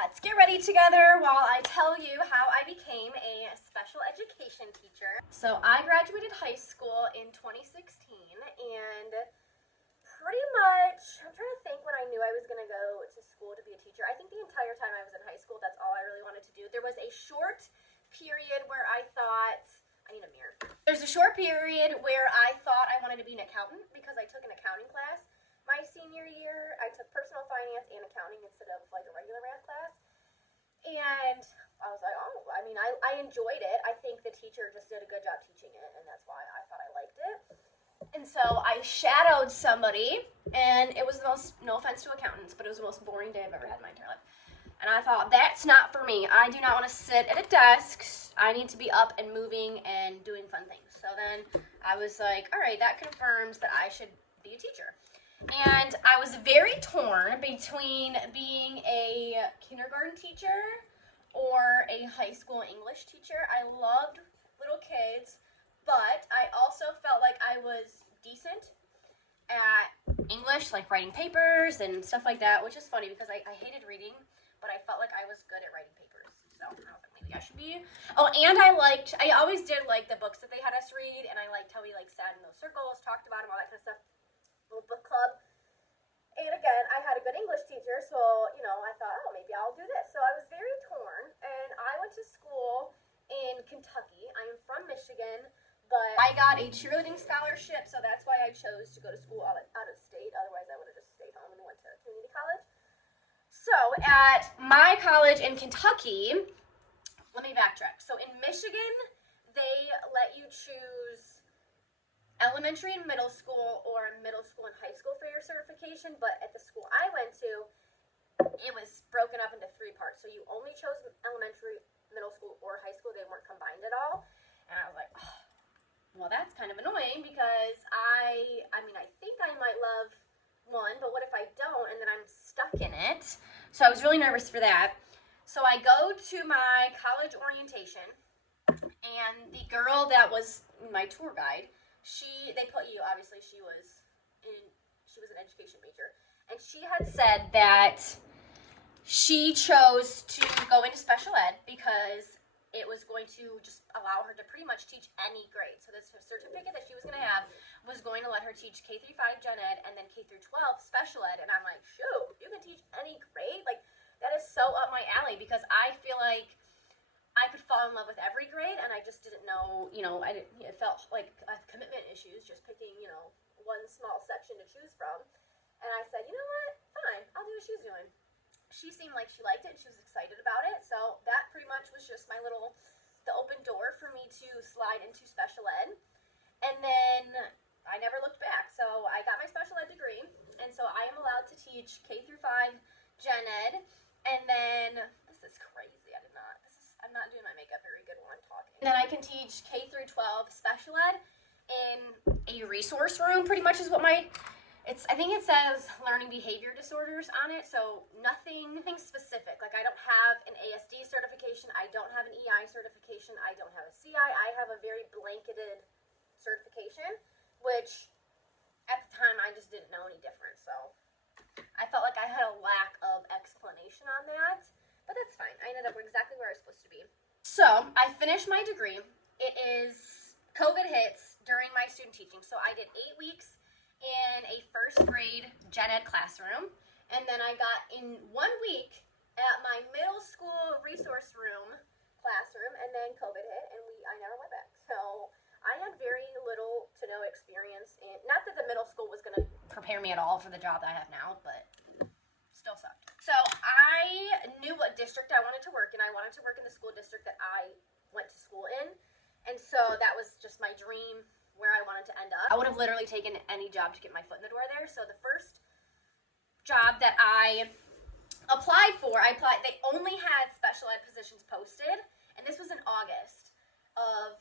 Let's get ready together while I tell you how I became a special education teacher. So I graduated high school in 2016, and pretty much, I'm trying to think when I knew I was going to go to school to be a teacher. I think the entire time I was in high school, that's all I really wanted to do. There was a short period where I thought, I need a mirror. There's a short period where I thought I wanted to be an accountant because I took an accounting class. My senior year, I took personal finance and accounting instead of like a regular math class. And I was like, oh, I enjoyed it. I think the teacher just did a good job teaching it, and that's why I thought I liked it. And so I shadowed somebody, and it was the most, no offense to accountants, but it was the most boring day I've ever had in my entire life. And I thought, that's not for me. I do not want to sit at a desk. I need to be up and moving and doing fun things. So then I was like, all right, that confirms that I should be a teacher. And I was very torn between being a kindergarten teacher or a high school English teacher. I loved little kids, but I also felt like I was decent at English, like writing papers and stuff like that, which is funny because I hated reading, but I felt like I was good at writing papers. So I was like, maybe I should be. Oh, and I always did like the books that they had us read, and I liked how we like sat in those circles, talked about them, all that kind of stuff. Little book club. And again, I had a good English teacher, so, I thought, oh, maybe I'll do this. So I was very torn, and I went to school in Kentucky. I am from Michigan, but I got a cheerleading scholarship, so that's why I chose to go to school out of state. Otherwise, I would have just stayed home and went to community college. So at my college in Kentucky, let me backtrack. So in Michigan, they let you choose elementary and middle school or middle school and high school for your certification, but at the school I went to, it was broken up into 3 parts. So you only chose elementary, middle school, or high school. They weren't combined at all. And I was like, oh, well, that's kind of annoying because I think I might love one, but what if I don't and then I'm stuck in it? So I was really nervous for that. So I go to my college orientation, and the girl that was my tour guide, they put you, obviously she was an education major, and she had said that she chose to go into special ed because it was going to just allow her to pretty much teach any grade. So this certificate that she was going to have was going to let her teach K through 5 gen ed and then K through 12 special ed, and I'm like, shoot, you can teach any grade? Like, that is so up my alley because I feel like I could fall in love with every grade, and I just didn't know, it felt like commitment issues just picking, one small section to choose from. And I said, you know what, fine, I'll do what she's doing. She seemed like she liked it, she was excited about it, so that pretty much was just the open door for me to slide into special ed. And then I never looked back, so I got my special ed degree, and so I am allowed to teach K through 5 gen ed, and then, this is crazy, I'm not doing my makeup very good when I'm talking. And then I can teach K through 12 special ed in a resource room, pretty much is what I think it says learning behavior disorders on it, so nothing specific. Like, I don't have an ASD certification, I don't have an EI certification, I don't have a CI, I have a very blanketed certification, which at the time I just didn't know any difference, so I felt like I had a lack of explanation on that. But that's fine. I ended up exactly where I was supposed to be. So I finished my degree. COVID hits during my student teaching. So I did 8 weeks in a first grade gen ed classroom. And then I got in 1 week at my middle school resource room classroom. And then COVID hit and I never went back. So I had very little to no experience not that the middle school was going to prepare me at all for the job that I have now, but still sucked. So I knew what district I wanted to work in. I wanted to work in the school district that I went to school in. And so that was just my dream where I wanted to end up. I would have literally taken any job to get my foot in the door there. So the first job that I applied for, they only had special ed positions posted. And this was in August of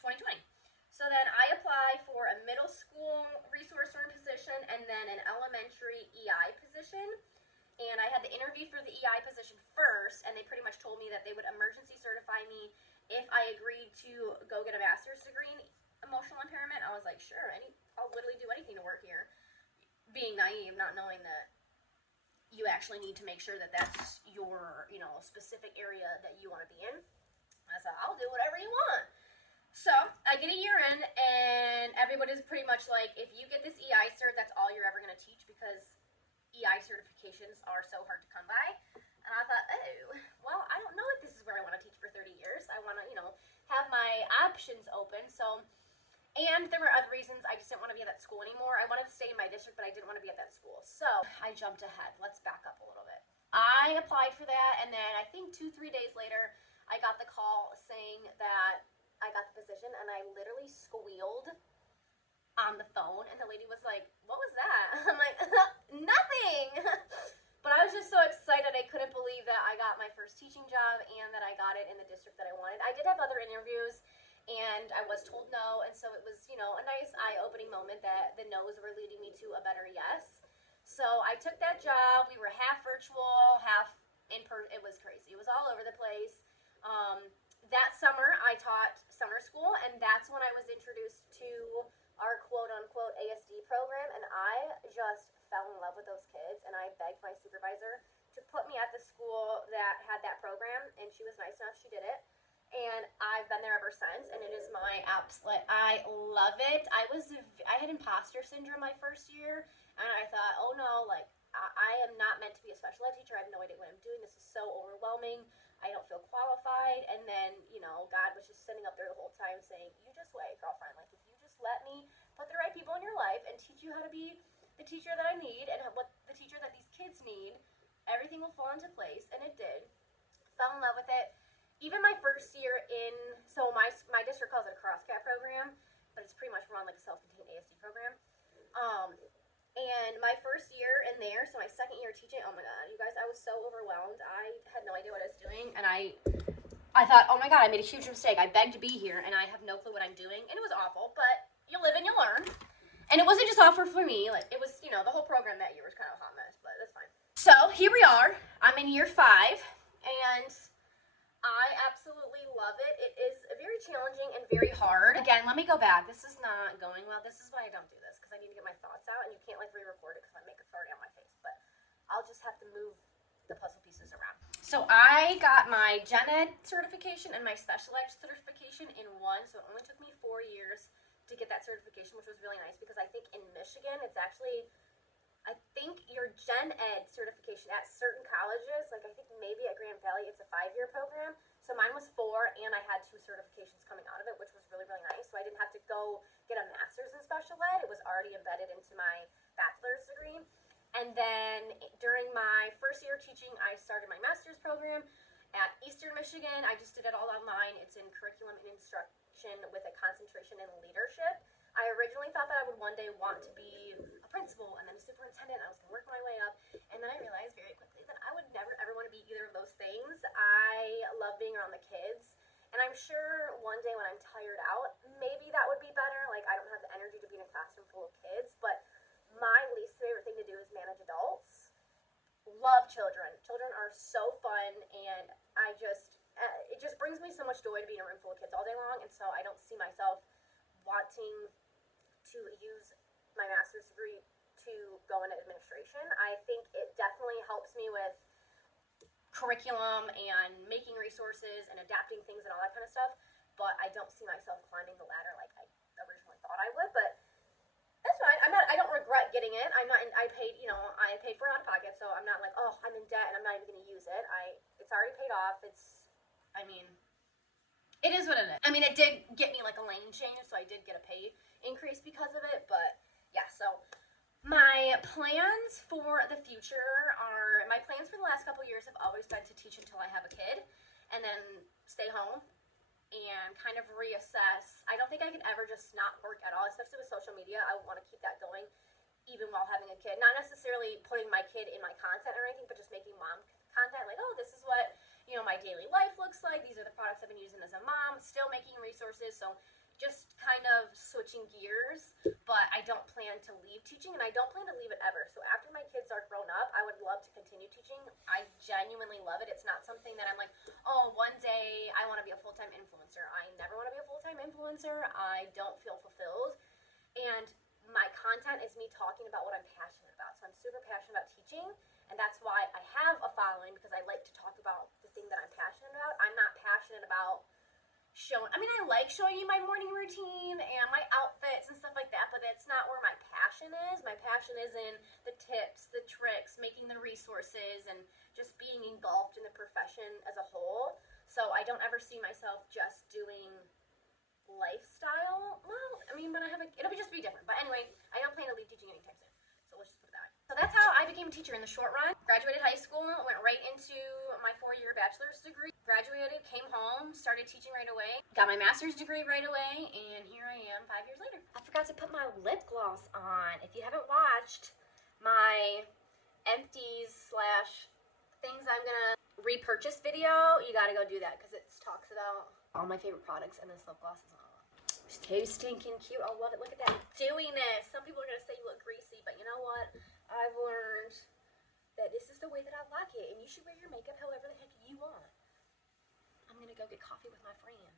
2020. So then I applied for a middle school resource room position and then an elementary EI position. And I had the interview for the EI position first, and they pretty much told me that they would emergency certify me if I agreed to go get a master's degree in emotional impairment. I was like, sure, I'll literally do anything to work here. Being naive, not knowing that you actually need to make sure that that's your, specific area that you want to be in. I said, I'll do whatever you want. So I get a year in, and everybody's pretty much like, if you get this EI cert, that's all you're ever going to teach, because EI certifications are so hard to come by. And I thought, oh, well, I don't know if this is where I want to teach for 30 years. I want to, have my options open. So, and there were other reasons. I just didn't want to be at that school anymore. I wanted to stay in my district, but I didn't want to be at that school. So I jumped ahead. Let's back up a little bit. I applied for that, and then I think 2-3 days later, I got the call saying that I got the position, and I literally squealed on the phone, and the lady was like, what was that? I'm like, nothing. But I was just so excited. I couldn't believe that I got my first teaching job and that I got it in the district that I wanted. I did have other interviews, and I was told no, and so it was, a nice eye-opening moment that the no's were leading me to a better yes. So I took that job. We were half virtual, half in person. It was crazy. It was all over the place. That summer, I taught summer school, and that's when I was introduced to our quote-unquote ASD program, and I just fell in love with those kids, and I begged my supervisor to put me at the school that had that program, and she was nice enough, she did it, and I've been there ever since, and it is my absolute, I love it. I had imposter syndrome my first year, and I thought, oh no, like, I am not meant to be a special ed teacher. I have no idea what I'm doing. This is so overwhelming. I don't feel qualified. And then, God was just sitting up there the whole time saying, you just wait, girlfriend. Like, if you just let me put the right people in your life and teach you how to be the teacher that I need and what the teacher that these kids need, everything will fall into place. And it did. Fell in love with it. Even my first year so my district calls it a cross-cat program, but it's pretty much run like a self-contained ASD program. And my first year in there, so my second year teaching, oh my God, you guys, I was so overwhelmed. I had no idea what I was doing, and I thought, oh my God, I made a huge mistake. I begged to be here, and I have no clue what I'm doing, and it was awful, but you live and you learn. And it wasn't just awful for me, like, it was, the whole program that year was kind of a hot mess, but that's fine. So, here we are. I'm in year 5, and I absolutely love it. It is very challenging and very hard. Again, let me go back. This is not going well. This is why I don't do this, because I need to get my thoughts out, and you can't, like, re-record it because my makeup's already on my face. But I'll just have to move the puzzle pieces around. So I got my Gen Ed certification and my Special Ed certification in one, so it only took me 4 years to get that certification, which was really nice, because I think in Michigan, it's actually... I think your Gen Ed certification at certain colleges, like I think maybe at Grand Valley, it's a 5-year program. So mine was 4, and I had 2 certifications coming out of it, which was really, really nice. So I didn't have to go get a master's in special ed. It was already embedded into my bachelor's degree. And then during my first year of teaching, I started my master's program at Eastern Michigan. I just did it all online. It's in curriculum and instruction with a concentration in leadership. I originally thought that I would one day want to be a principal and then a superintendent. I was going to work my way up. And then I realized very quickly that I would never, ever want to be either of those things. I love being around the kids. And I'm sure one day when I'm tired out, maybe that would be better. Like, I don't have the energy to be in a classroom full of kids. But my least favorite thing to do is manage adults. Love children. Children are so fun. And it just brings me so much joy to be in a room full of kids all day long. And so I don't see myself wanting to use my master's degree to go into administration. I think it definitely helps me with curriculum and making resources and adapting things and all that kind of stuff, but I don't see myself climbing the ladder like I originally thought I would, but that's fine. I don't regret getting it. I paid for it on a pocket, so I'm not like, oh, I'm in debt and I'm not even going to use it. It's already paid off. It is what it is. I mean, it did get me like a lane change, so I did get a pay increase because of it, but yeah, so my plans for the future my plans for the last couple years have always been to teach until I have a kid, and then stay home and kind of reassess. I don't think I could ever just not work at all, especially with social media. I want to keep that going even while having a kid. Not necessarily putting my kid in my content or anything, but just making mom content, like, oh, this is what my daily life looks like. These are the products I've been using as a mom, still making resources, so just kind of switching gears, but I don't plan to leave teaching, and I don't plan to leave it ever. So after my kids are grown up, I would love to continue teaching. I genuinely love it. It's not something that I'm like, oh, one day I want to be a full-time influencer. I never want to be a full-time influencer. I don't feel fulfilled, and my content is me talking about what I'm passionate about. So I'm super passionate about teaching, And that's why I have a following, because I like to talk about the thing that I'm passionate about. I'm not passionate about showing, I mean, I like showing you my morning routine and my outfits and stuff like that, but that's not where my passion is. My passion is in the tips, the tricks, making the resources, and just being engulfed in the profession as a whole. So I don't ever see myself just doing lifestyle. Well, I mean, but it'll just be different. But anyway, I don't plan to leave teaching anytime soon. So let's just put it that way. So that's how I became a teacher in the short run. Graduated high school, went right into my 4-year bachelor's degree. Graduated, came home, started teaching right away. Got my master's degree right away, and here I am 5 years later. I forgot to put my lip gloss on. If you haven't watched my empties slash things I'm gonna repurchase video, you gotta go do that, because it talks about all my favorite products, and this lip gloss is on. It's too stinking cute. I love it. Look at that dewiness. Some people are gonna say you look greasy, but you know what? I've learned that this is the way that I like it, and you should wear your makeup however the heck you want. I'm gonna go get coffee with my friend.